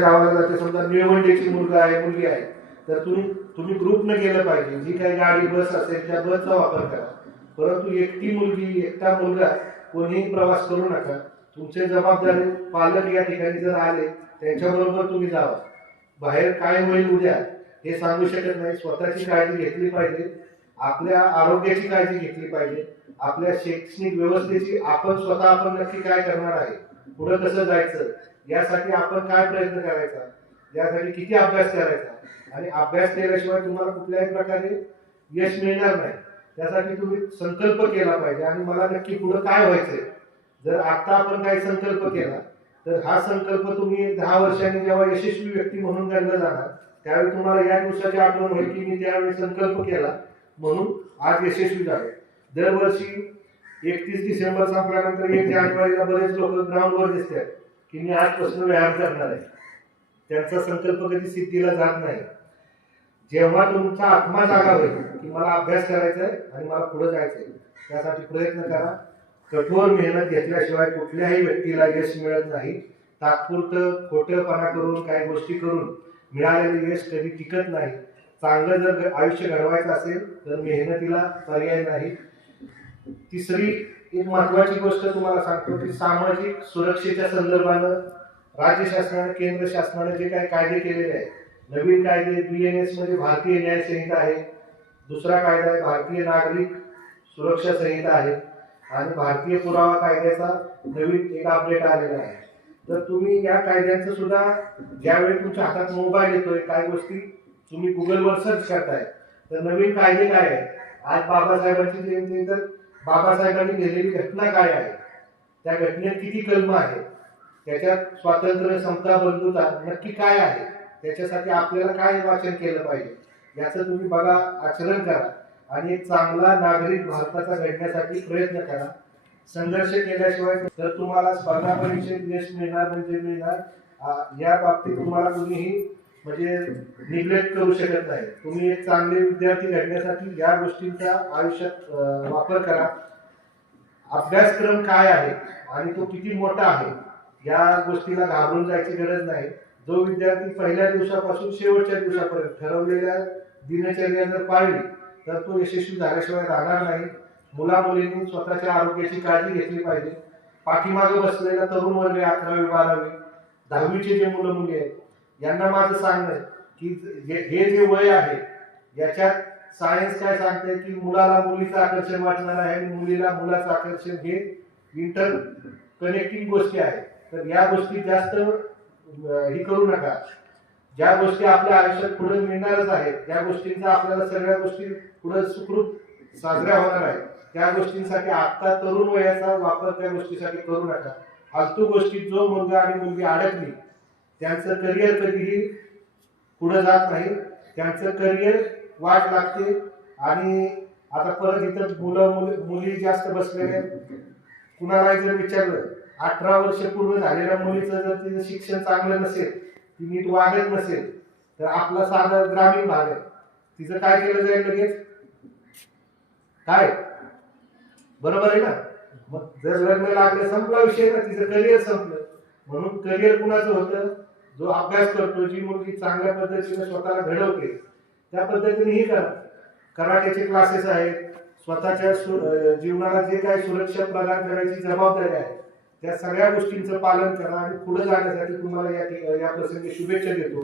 गावाला जाते, समजा निळवंडेची मुलगा आहे मुलगी आहे, तर तुम्ही ग्रुपनं गेलं पाहिजे. जी काही गाडी बस असेल त्या बसचा वापर करा. परंतु एकटी मुलगी एकटा मुलगा कोणीही प्रवास करू नका. तुमचे जबाबदारी पालक या ठिकाणी जर आले त्यांच्याबरोबर तुम्ही जावा. बाहेर काय होईल उद्या हे सांगू शकत नाही. स्वतःची काळजी घेतली पाहिजे, आपल्या आरोग्याची काळजी घेतली पाहिजे, आपल्या शैक्षणिक व्यवस्थेची आपण नक्की काय करणार आहे, पुढे कसं जायचं, यासाठी आपण काय प्रयत्न करायचा, यासाठी किती अभ्यास करायचा, आणि अभ्यास केल्याशिवाय तुम्हाला कुठल्याही प्रकारे यश मिळणार नाही. त्यासाठी तुम्ही संकल्प केला पाहिजे आणि मला नक्की पुढे काय व्हायचंय. जर आता आपण काही संकल्प केला तर हा संकल्प तुम्ही 10 वर्षांनी जेव्हा यशस्वी व्यक्ती म्हणून गणला जाणार त्यावेळी तुम्हाला या दिवसाची आठवण होईल की मी त्यावेळी संकल्प केला म्हणून आज यशस्वी झाले. दरवर्षी 31 डिसेंबर संपल्यानंतर 1 जानेवारीला बरेच लोक ग्राउंडवर दिसतात की मी आजपासून व्यायाम करणार आहे. त्यांचा संकल्प कधी सिद्धीला जात नाही. जेव्हा तुमचा आत्मा जागा होईल की मला अभ्यास करायचा आहे आणि मला पुढे जायचं आहे, त्यासाठी प्रयत्न करा. कठोर मेहनत घेतल्याशिवाय कुठल्याही व्यक्तीला यश मिळत नाही. तात्पुरतं खोटेपणा करून काही गोष्टी करून मिळालेले यश कधी टिकत नाही. चांगलं जर आयुष्य घडवायचं असेल तर मेहनतीला पर्याय नाही. तिसरी एक महत्वाची गोष्ट तुम्हाला सांगतो की सामाजिक सुरक्षेच्या संदर्भानं राज्य शासनाने केंद्र शासनाने जे काही कायदे केलेले आहेत, नवीन कायदे BNS मध्ये भारतीय न्याय संहिता आहे, दुसरा कायदा आहे भारतीय नागरिक सुरक्षा संहिता आहे, आणि भारतीय पुरावा कायद्याचा नवीन एक अपडेट आलेला आहे. तर तुम्ही या कायद्यांचं सुद्धा ज्यावेळी तुमच्या हातात मोबाईल येतोय, काही गोष्टी तुम्ही गुगलवर सर्च करताय तर नवीन कायदे काय आहे, आज बाबासाहेबांची जयंती तर बाबासाहेबांनी लिहिलेली घटना काय आहे, त्या घटनेत किती कलम आहे, त्याच्यात स्वातंत्र्य समता बंधुता नक्की काय आहे, त्याच्यासाठी आपल्याला काय वाचन केलं पाहिजे याचं तुम्ही बघा, आचरण करा आणि एक चांगला नागरिक भारताचा घडण्यासाठी प्रयत्न करा. संघर्ष केल्याशिवाय तर तुम्हाला स्पर्धा परीक्षेत यश मिळणार म्हणजे मिळणार. या बाबतीत तुम्हाला कुणीही म्हणजे निग्लेक्ट करू शकत नाही. तुम्ही एक चांगले विद्यार्थी घडण्यासाठी या गोष्टींचा आयुष्यात वापर करा. अभ्यासक्रम काय आहे आणि तो किती मोठा आहे या गोष्टीला घाबरून जायची गरज नाही. जो विद्यार्थी पहिल्या दिवसापासून शेवटच्या दिवसापर्यंत ठरवलेल्या दिनचर्या जर पाळली तर तो यशस्वी झाल्याशिवाय राहणार नाही. मुला मुलींनी स्वतःच्या आरोग्याची काळजी घेतली पाहिजे. पाठीमागे बसलेला तरुण वर्ग 11वी 12वी 10वीचे जे मुलं मुली आहेत यांना माझं सांगणं की हे जे वय आहे याच्यात सायन्स काय सांगते की मुलाला मुलीचं आकर्षण वाटणार आहे आणि मुलीला मुलाचं आकर्षण, हे इंटर कनेक्टिंग गोष्टी आहेत. तर या गोष्टी जास्त ही करू नका. ज्या गोष्टी आपल्या आयुष्यात पुढे मिळणारच आहेत त्या गोष्टींचा आपल्याला सगळ्या गोष्टी पुढे सुखरूप साजऱ्या होणार आहेत. त्या गोष्टींसाठी आता तरुण वयाचा वापर त्या गोष्टीसाठी करू नका. फालतू गोष्टीत जो मुलगा आणि मुलगी अडकली त्यांचं करिअर कधीही पुढे जात नाही. त्यांचं करिअर वाट लागते. आणि आता परत इथं मुली जास्त बसलेले. कुणालाही जर विचारलं 18 वर्ष पूर्ण झालेल्या मुलीचं जर तिचं शिक्षण चांगलं नसेल, ती नीट वागत नसेल तर आपला साधा ग्रामीण भाग आहे, तिचं काय केलं जाईल लगेच, काय बरोबर आहे ना. मग जर लग्न लागलं संपला विषय ना, तिचं करिअर संपलं. म्हणून करिअर कुणाचं होतं, जो अभ्यास करतो, जी मुलगी चांगल्या पद्धतीने स्वतःला घडवते त्या पद्धतीने करा. कराटेचे क्लासेस आहेत. स्वतःच्या जीवनाला जे काही सुरक्षा प्रदान करायची जबाबदारी आहे त्या सगळ्या गोष्टींचं पालन करा आणि पुढे जाण्यासाठी तुम्हाला या प्रसंगी शुभेच्छा देतो.